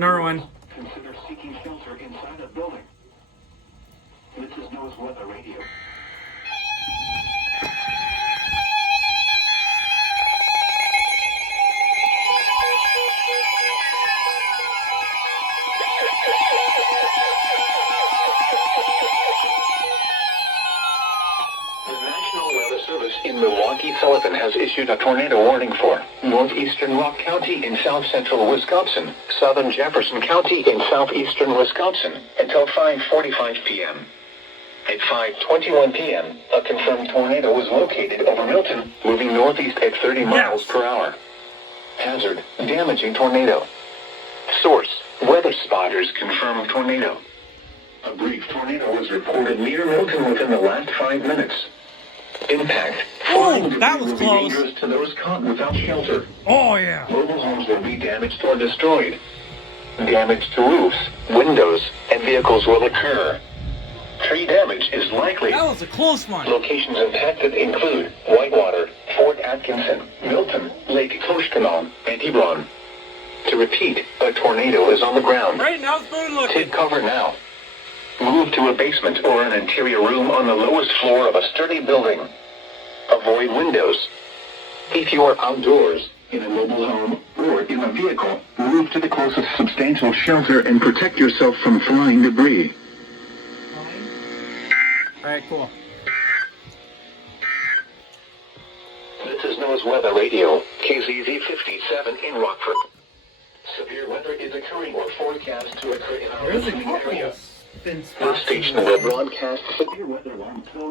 Another one. Consider seeking shelter inside a building. This is Noah's weather radio. In Milwaukee, Sullivan has issued a tornado warning for northeastern Rock County in south-central Wisconsin, southern Jefferson County in southeastern Wisconsin, until 5:45 p.m. At 5:21 p.m., a confirmed tornado was located over Milton, moving northeast at 30 miles per hour. Hazard, damaging tornado. Source, weather spotters confirm tornado. A brief tornado was reported near Milton within the last 5 minutes. Impact. Oh, that was close. Dangerous to those caught without shelter. Oh, yeah. Mobile homes will be damaged or destroyed. Damage to roofs, windows, and vehicles will occur. Tree damage is likely. That was a close one. Locations impacted include Whitewater, Fort Atkinson, Milton, Lake Koshkonong, and Hebron. To repeat, a tornado is on the ground. Right now, it's good looking. Take cover now. Move to a basement or an interior room on the lowest floor of a sturdy building. Avoid windows. If you are outdoors, in a mobile home, or in a vehicle, move to the closest substantial shelter and protect yourself from flying debris. Alright, cool. This is Noah's weather radio, KZZ 57 in Rockford. Severe weather is occurring or forecast to occur in our listening area. This station will broadcast severe weather long-term.